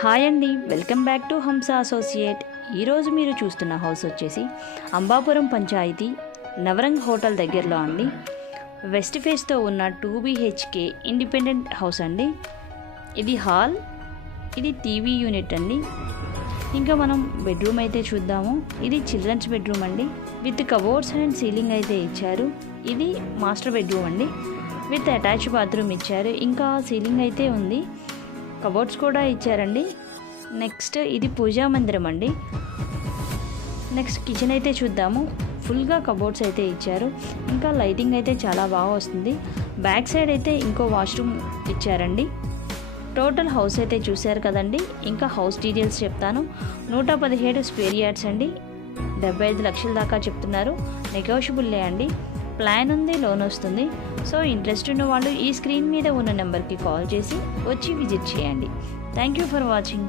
Hi అండి welcome back to Hamsa associate. ఈరోజు మీరు చూస్తున్న హౌస్ వచ్చేసి అంబాపురం పంచాయతీ నవరంగ్ హోటల్ దగ్గరలో అండి. వెస్ట్ ఫేస్తో ఉన్న టూ బీహెచ్కే ఇండిపెండెంట్ హౌస్ అండి. ఇది హాల్ ఇది టీవీ యూనిట్ అండి. ఇంకా మనం బెడ్రూమ్ అయితే చూద్దాము. ఇది చిల్డ్రన్స్ బెడ్రూమ్ అండి. విత్ కబోర్డ్స్ అండ్ సీలింగ్ అయితే ఇచ్చారు. ఇది మాస్టర్ బెడ్రూమ్ అండి. విత్ అటాచ్ బాత్రూమ్ ఇచ్చారు. ఇంకా సీలింగ్ అయితే ఉంది. కబోర్డ్స్ కూడా ఇచ్చారండి. నెక్స్ట్ ఇది పూజా మందిరం అండి. నెక్స్ట్ కిచెన్ అయితే చూద్దాము. ఫుల్గా కబోర్డ్స్ అయితే ఇచ్చారు. ఇంకా లైటింగ్ అయితే చాలా బాగా వస్తుంది. బ్యాక్ సైడ్ అయితే ఇంకో వాష్రూమ్ ఇచ్చారండి. టోటల్ హౌస్ అయితే చూశారు కదండి. ఇంకా హౌస్ డీటెయిల్స్ చెప్తాను. నూట పదిహేడు స్క్వేర్ యార్డ్స్ అండి. డెబ్బై ఐదు లక్షల దాకా చెప్తున్నారు. నెగోషియబుల్లే అండి. ప్లాన్ ఉంది లోన్ వస్తుంది. సో ఇంట్రెస్ట్ ఉన్న వాళ్ళు ఈ స్క్రీన్ మీద ఉన్న నెంబర్కి కాల్ చేసి వచ్చి విజిట్ చేయండి. Thank you for watching.